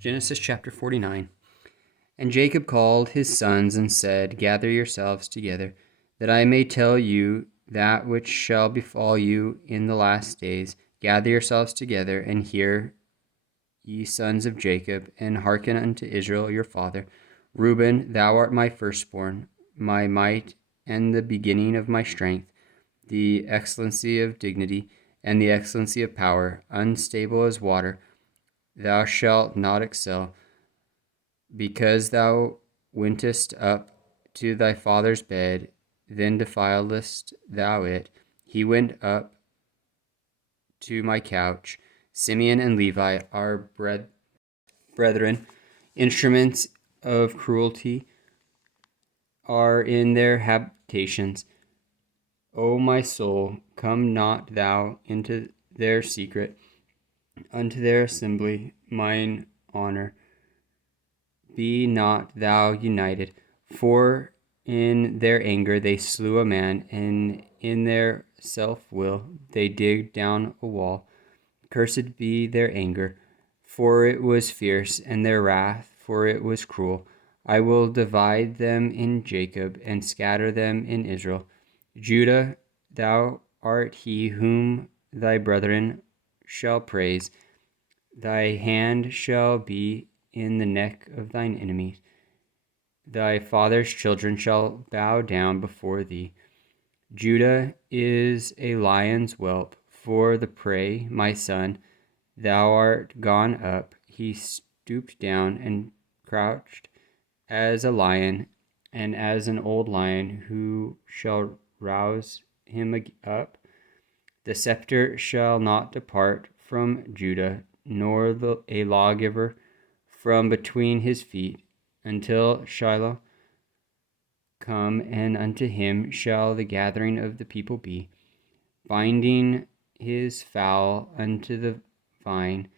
Genesis chapter 49. And Jacob called his sons and said, Gather yourselves together, that I may tell you that which shall befall you in the last days. Gather yourselves together, and hear, ye sons of Jacob, and hearken unto Israel your father. Reuben, thou art my firstborn, my might, and the beginning of my strength, the excellency of dignity, and the excellency of power, unstable as water. Thou shalt not excel, because thou wentest up to thy father's bed, then defiledst thou it. He went up to my couch. Simeon and Levi are brethren. Instruments of cruelty are in their habitations. O my soul, come not thou into their secret, unto their assembly, mine honor. Be not thou united, for in their anger they slew a man, and in their self-will they digged down a wall. Cursed be their anger, for it was fierce, and their wrath, for it was cruel. I will divide them in Jacob, and scatter them in Israel. Judah, thou art he whom thy brethren shall praise. Thy hand shall be in the neck of thine enemies. Thy father's children shall bow down before thee. Judah is a lion's whelp for the prey, my son. Thou art gone up. He stooped down and crouched as a lion, and as an old lion, who shall rouse him up? The scepter shall not depart from Judah, nor a lawgiver from between his feet, until Shiloh come, and unto him shall the gathering of the people be, binding his foal unto the vine,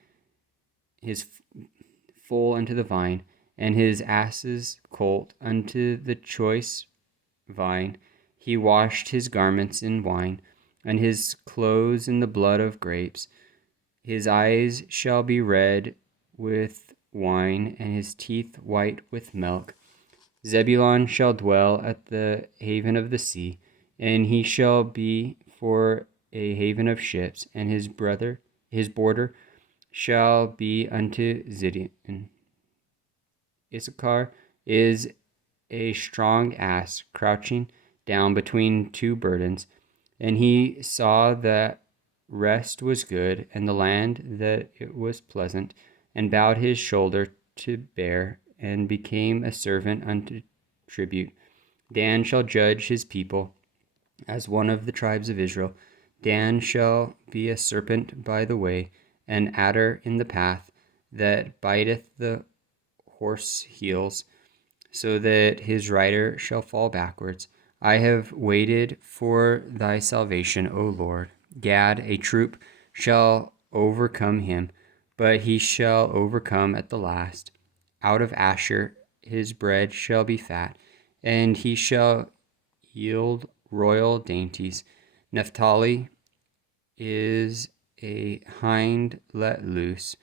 his foal unto the vine, and his ass's colt unto the choice vine. He washed his garments in wine, and his clothes in the blood of grapes. His eyes shall be red with wine, and his teeth white with milk. Zebulun shall dwell at the haven of the sea, and he shall be for a haven of ships, and his border shall be unto Zidon. Issachar is a strong ass, crouching down between two burdens, and he saw that rest was good, and the land that it was pleasant, and bowed his shoulder to bear, and became a servant unto tribute. Dan shall judge his people as one of the tribes of Israel. Dan shall be a serpent by the way, an adder in the path, that biteth the horse heels, so that his rider shall fall backwards. I have waited for thy salvation, O Lord. Gad, a troop shall overcome him, but he shall overcome at the last. Out of Asher his bread shall be fat, and he shall yield royal dainties. Naphtali is a hind let loose.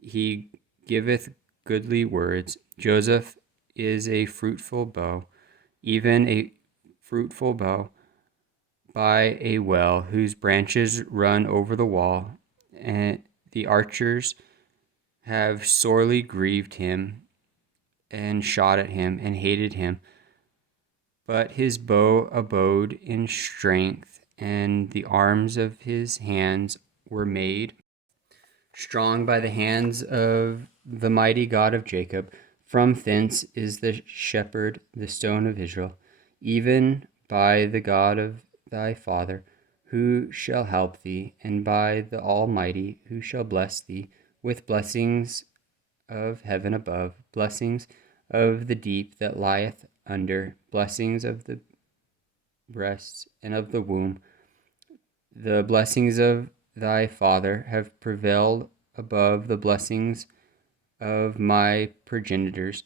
He giveth goodly words. Joseph is a fruitful bow, even a fruitful bow by a well, whose branches run over the wall, and the archers have sorely grieved him, and shot at him, and hated him. But his bow abode in strength, and the arms of his hands were made strong by the hands of the mighty God of Jacob. From thence is the shepherd, the stone of Israel, even by the God of thy father, who shall help thee, and by the Almighty, who shall bless thee with blessings of heaven above, blessings of the deep that lieth under, blessings of the breasts and of the womb. The blessings of thy father have prevailed above the blessings of my progenitors,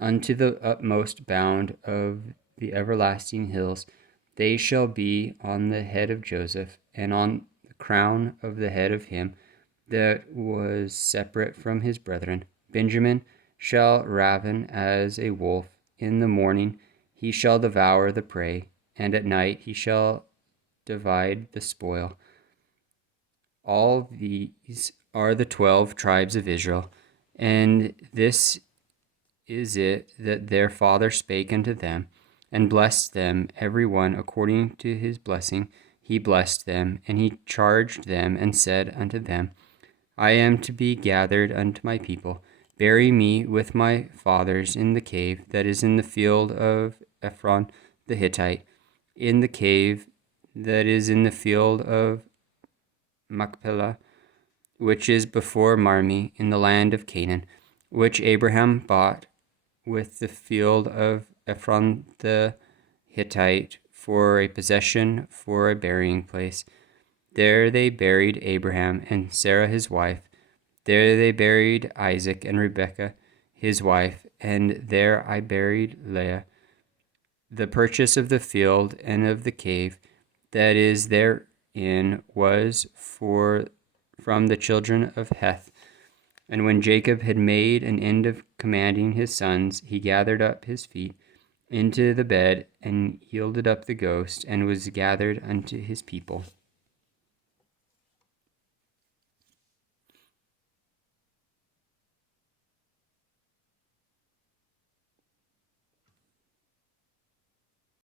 unto the utmost bound of the everlasting hills. They shall be on the head of Joseph, and on the crown of the head of him that was separate from his brethren. Benjamin shall raven as a wolf. In the morning he shall devour the prey, and at night he shall divide the spoil. All these are the 12 tribes of Israel, and this is it that their father spake unto them, and blessed them every one according to his blessing. He blessed them, and he charged them, and said unto them, I am to be gathered unto my people. Bury me with my fathers in the cave that is in the field of Ephron the Hittite, in the cave that is in the field of Machpelah, which is before Marmi, in the land of Canaan, which Abraham bought with the field of Ephron the Hittite for a possession, for a burying place. There they buried Abraham and Sarah his wife. There they buried Isaac and Rebekah his wife, and there I buried Leah. The purchase of the field and of the cave that is therein was from the children of Heth. And when Jacob had made an end of commanding his sons, he gathered up his feet into the bed, and yielded up the ghost, and was gathered unto his people.